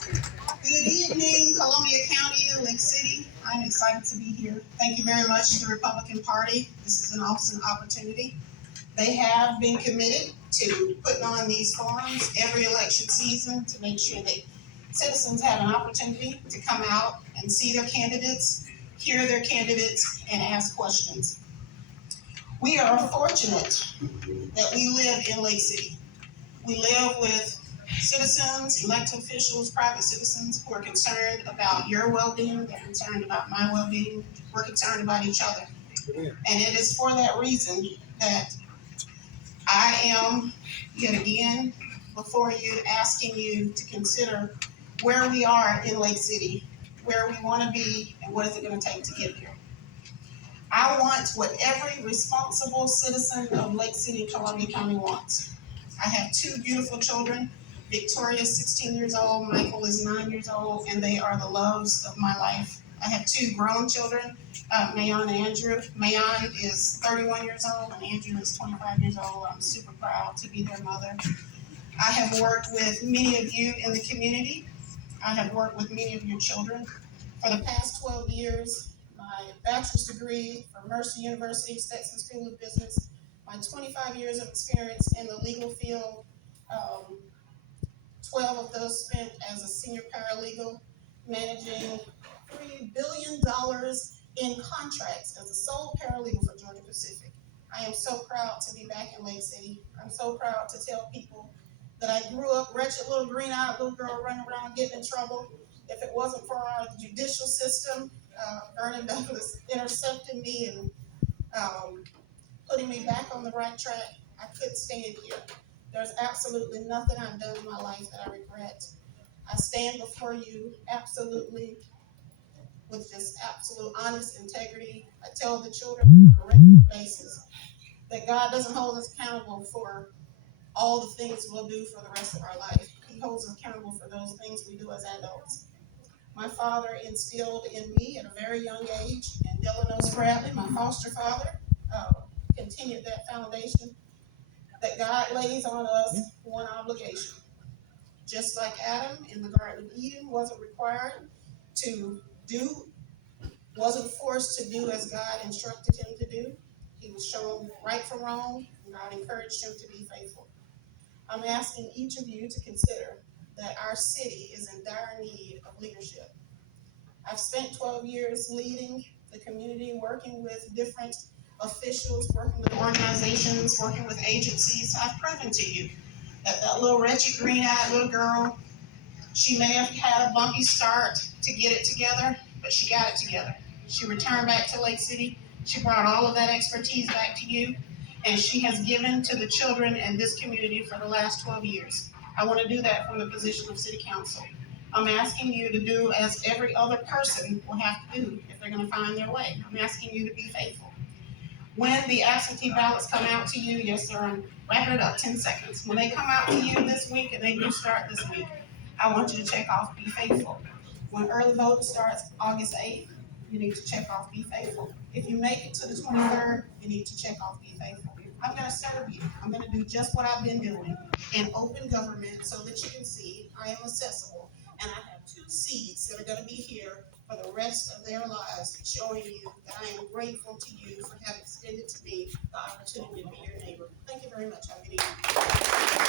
Good evening, Columbia County, Lake City. I'm excited to be here. Thank you very much to the Republican Party. This is an awesome opportunity. They have been committed to putting on these forums every election season to make sure that citizens have an opportunity to come out and see their candidates, hear their candidates, and ask questions. We are fortunate that we live in Lake City. We live with citizens, elected officials, private citizens who are concerned about your well-being, they're concerned about my well-being, we're concerned about each other. And it is for that reason that I am, yet again, before you, asking you to consider where we are in Lake City, where we want to be, and what is it going to take to get there. I want what every responsible citizen of Lake City, Columbia County wants. I have two beautiful children. Victoria is 16 years old, Michael is 9 years old, and they are the loves of my life. I have two grown children, Mayon and Andrew. Mayon is 31 years old, and Andrew is 25 years old. I'm super proud to be their mother. I have worked with many of you in the community. I have worked with many of your children. For the past 12 years, my bachelor's degree from Mercer University, Stetson School of Business, my 25 years of experience in the legal field, 12 of those spent as a senior paralegal, managing $3 billion in contracts as a sole paralegal for Georgia Pacific. I am so proud to be back in Lake City. I'm so proud to tell people that I grew up wretched little green-eyed little girl running around getting in trouble. If it wasn't for our judicial system, Vernon Douglas intercepting me and putting me back on the right track, I couldn't stand here. There's absolutely nothing I've done in my life that I regret. I stand before you absolutely with just absolute honest integrity. I tell the children on a regular basis that God doesn't hold us accountable for all the things we'll do for the rest of our life. He holds us accountable for those things we do as adults. My father instilled in me at a very young age, and Delano Bradley, my foster father, continued that foundation that God lays on us one obligation. Just like Adam in the Garden of Eden wasn't required to do, wasn't forced to do as God instructed him to do. He was shown right from wrong, and God encouraged him to be faithful. I'm asking each of you to consider that our city is in dire need of leadership. I've spent 12 years leading the community, working with different officials, working with organizations, working with agencies. I've proven to you that that little wretched green-eyed little girl, she may have had a bumpy start to get it together, but she got it together. She returned back to Lake City. She brought all of that expertise back to you, and she has given to the children in this community for the last 12 years. I want to do that from the position of City Council. I'm asking you to do as every other person will have to do if they're going to find their way. I'm asking you to be faithful. When the absentee ballots come out to you, yes, sir, I'm wrapping it up, 10 seconds. When they come out to you this week, and they do start this week, I want you to check off be faithful. When early voting starts August 8th, you need to check off be faithful. If you make it to the 23rd, you need to check off be faithful. I'm going to serve you. I'm going to do just what I've been doing in open government so that you can see I am accessible. And I have two seeds that are going to be here for the rest of their lives, showing you that I am grateful to you for having extended to me the opportunity to be your neighbor. Thank you very much. Have a good evening.